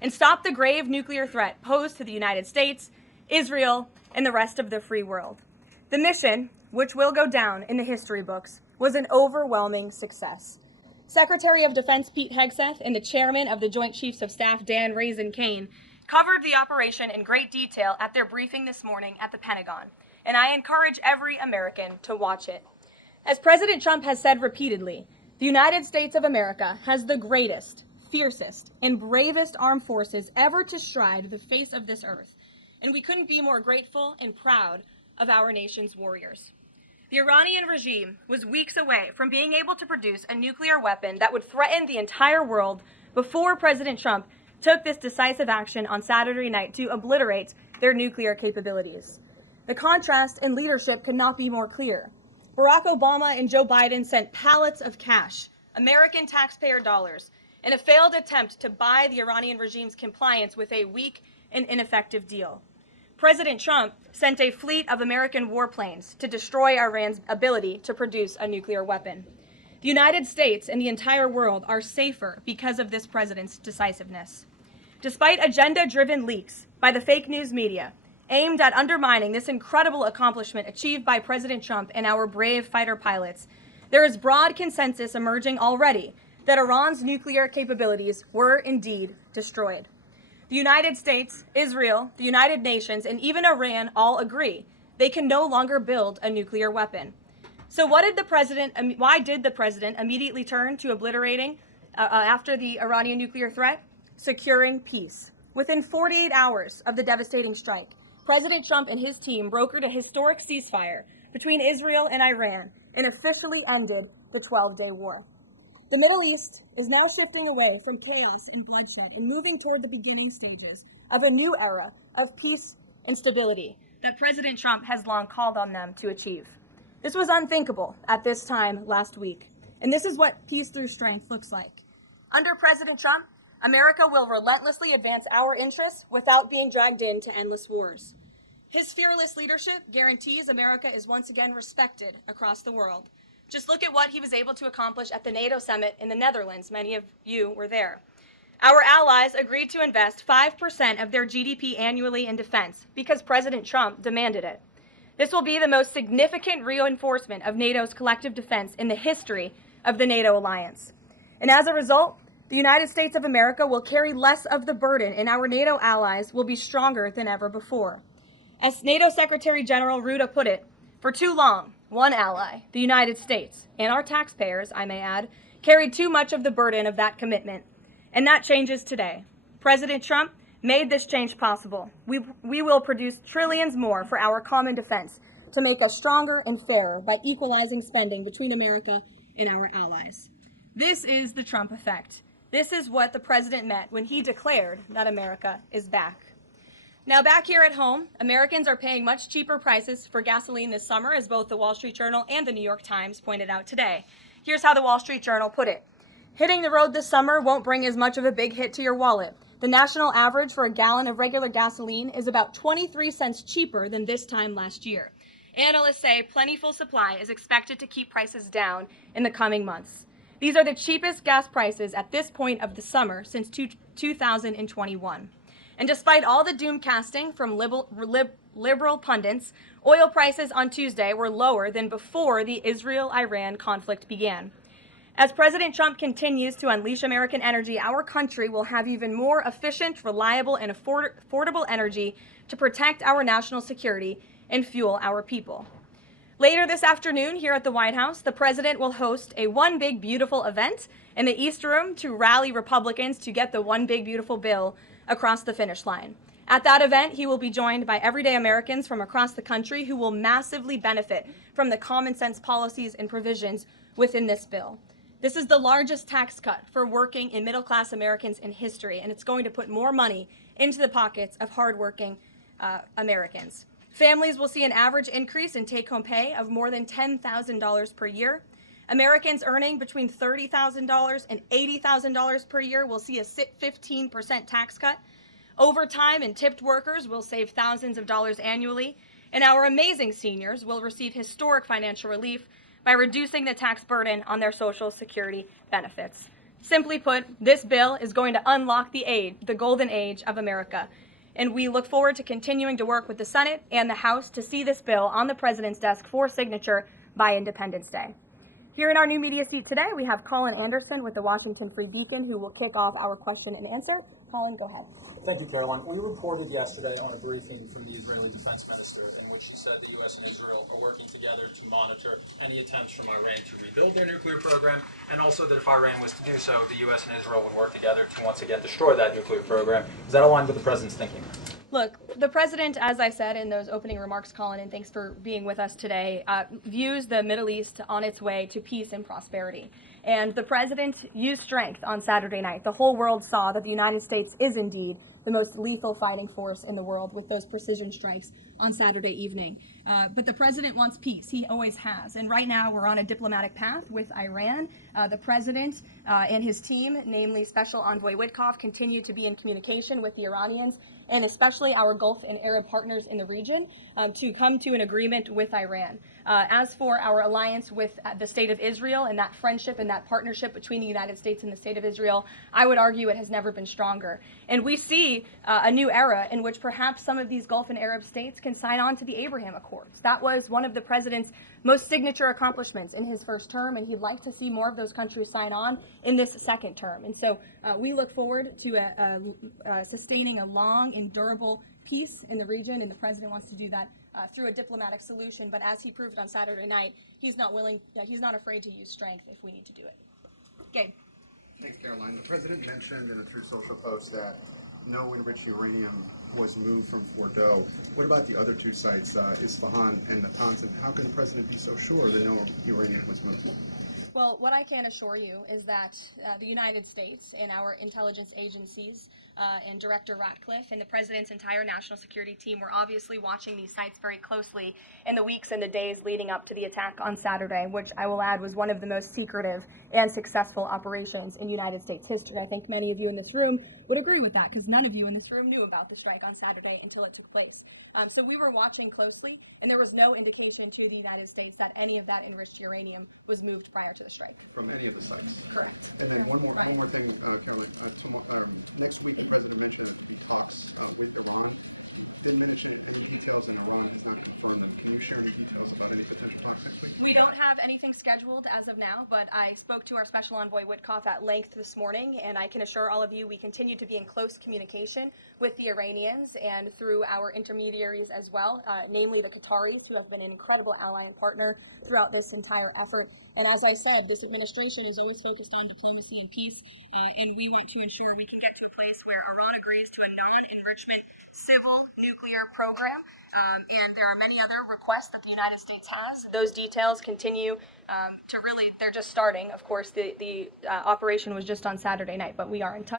and stop the grave nuclear threat posed to the United States, Israel, and the rest of the free world. The mission, which will go down in the history books, was an overwhelming success. Secretary of Defense Pete Hegseth and the chairman of the Joint Chiefs of Staff Dan Raisin Kane covered the operation in great detail at their briefing this morning at the Pentagon, and I encourage every American to watch it. As President Trump has said repeatedly, the United States of America has the greatest, fiercest, and bravest armed forces ever to stride the face of this earth, and we couldn't be more grateful and proud of our nation's warriors. The Iranian regime was weeks away from being able to produce a nuclear weapon that would threaten the entire world before President Trump took this decisive action on Saturday night to obliterate their nuclear capabilities. The contrast in leadership could not be more clear. Barack Obama and Joe Biden sent pallets of cash, American taxpayer dollars, in a failed attempt to buy the Iranian regime's compliance with a weak and ineffective deal. President Trump sent a fleet of American warplanes to destroy Iran's ability to produce a nuclear weapon. The United States and the entire world are safer because of this president's decisiveness. Despite agenda-driven leaks by the fake news media aimed at undermining this incredible accomplishment achieved by President Trump and our brave fighter pilots, there is broad consensus emerging already that Iran's nuclear capabilities were indeed destroyed. The United States, Israel, the United Nations, and even Iran all agree they can no longer build a nuclear weapon. So why did the president immediately turn to obliterating after the Iranian nuclear threat? Securing peace. Within 48 hours of the devastating strike, President Trump and his team brokered a historic ceasefire between Israel and Iran and officially ended the 12-day war. The Middle East is now shifting away from chaos and bloodshed and moving toward the beginning stages of a new era of peace and stability that President Trump has long called on them to achieve. This was unthinkable at this time last week, and this is what peace through strength looks like. Under President Trump, America will relentlessly advance our interests without being dragged into endless wars. His fearless leadership guarantees America is once again respected across the world. Just look at what he was able to accomplish at the NATO summit in the Netherlands. Many of you were there. Our allies agreed to invest 5% of their GDP annually in defense because President Trump demanded it. This will be the most significant reinforcement of NATO's collective defense in the history of the NATO alliance. And as a result, the United States of America will carry less of the burden, and our NATO allies will be stronger than ever before. As NATO Secretary General Rutte put it, for too long, one ally, the United States, and our taxpayers, I may add, carried too much of the burden of that commitment. And that changes today. President Trump made this change possible. We will produce trillions more for our common defense to make us stronger and fairer by equalizing spending between America and our allies. This is the Trump effect. This is what the president meant when he declared that America is back. Now, back here at home, Americans are paying much cheaper prices for gasoline this summer, as both the Wall Street Journal and the New York Times pointed out today. Here's how the Wall Street Journal put it. Hitting the road this summer won't bring as much of a big hit to your wallet. The national average for a gallon of regular gasoline is about 23 cents cheaper than this time last year. Analysts say plentiful supply is expected to keep prices down in the coming months. These are the cheapest gas prices at this point of the summer since 2021. And despite all the doom casting from liberal pundits, oil prices on Tuesday were lower than before the Israel-Iran conflict began. As President Trump continues to unleash American energy, our country will have even more efficient, reliable, and affordable energy to protect our national security and fuel our people. Later this afternoon here at the White House, the president will host a One Big Beautiful event in the East Room to rally Republicans to get the One Big Beautiful bill across the finish line. At that event, he will be joined by everyday Americans from across the country who will massively benefit from the common sense policies and provisions within this bill. This is the largest tax cut for working and middle-class Americans in history, and it's going to put more money into the pockets of hardworking Americans. Families will see an average increase in take-home pay of more than $10,000 per year. Americans earning between $30,000 and $80,000 per year will see a 15% tax cut. Overtime and tipped workers will save thousands of dollars annually. And our amazing seniors will receive historic financial relief by reducing the tax burden on their Social Security benefits. Simply put, this bill is going to unlock the golden age of America. And we look forward to continuing to work with the Senate and the House to see this bill on the President's desk for signature by Independence Day. Here in our new media seat today, we have Colin Anderson with the Washington Free Beacon, who will kick off our question and answer. Colin, go ahead. Thank you, Caroline. We reported yesterday on a briefing from the Israeli defense minister in which he said the U.S. and Israel are working together to monitor any attempts from Iran to rebuild their nuclear program, and also that if Iran was to do so, the U.S. and Israel would work together to once again destroy that nuclear program. Is that aligned with the president's thinking? Look, the president, as I said in those opening remarks, Colin, and thanks for being with us today, views the Middle East on its way to peace and prosperity. And the president used strength on Saturday night. The whole world saw that the United States is indeed the most lethal fighting force in the world with those precision strikes on Saturday evening. But the president wants peace. He always has. And right now we're on a diplomatic path with Iran. The president and his team, namely Special Envoy Witkoff, continue to be in communication with the Iranians and especially our Gulf and Arab partners in the region to come to an agreement with Iran. As for our alliance with the State of Israel and that friendship and that partnership between the United States and the State of Israel, I would argue it has never been stronger. And we see a new era in which perhaps some of these Gulf and Arab states can sign on to the Abraham Accords. That was one of the president's most signature accomplishments in his first term, and he'd like to see more of those countries sign on in this second term. And so we look forward to sustaining a long and durable peace in the region, and the president wants to do that through a diplomatic solution. But as he proved on Saturday night, he's not afraid to use strength if we need to do it. Gabe. Thanks, Caroline. The president mentioned in a Truth Social post that no enriched uranium was moved from Fordo. What about the other two sites, Isfahan and Natanz, and how can the president be so sure that no uranium was moved? Well, what I can assure you is that the United States and our intelligence agencies and Director Ratcliffe and the President's entire national security team were obviously watching these sites very closely in the weeks and the days leading up to the attack on Saturday, which I will add was one of the most secretive and successful operations in United States history. I think many of you in this room would agree with that because none of you in this room knew about the strike on Saturday until it took place. So we were watching closely, and there was no indication to the United States that any of that enriched uranium was moved prior to the strike. From any of the sites? Correct. And then one more thing, Caroline. Next week, the president mentioned there to be talks with Iran. He didn't mention any details, and Iran has not confirmed them. Can you share any details about any potential talks next week? We don't have anything scheduled as of now, but I spoke to our Special Envoy Witkoff at length this morning, and I can assure all of you we continue to be in close communication with the Iranians and through our intermediaries as well, namely the Qataris, who have been an incredible ally and partner throughout this entire effort. And as I said, this administration is always focused on diplomacy and peace, and we want to ensure we can get to a place where Iran agrees to a non-enrichment civil nuclear program, and there are many other requests that the United States has. Those details continue to really, they're just starting. Of course, the operation was just on Saturday night, but we are in touch.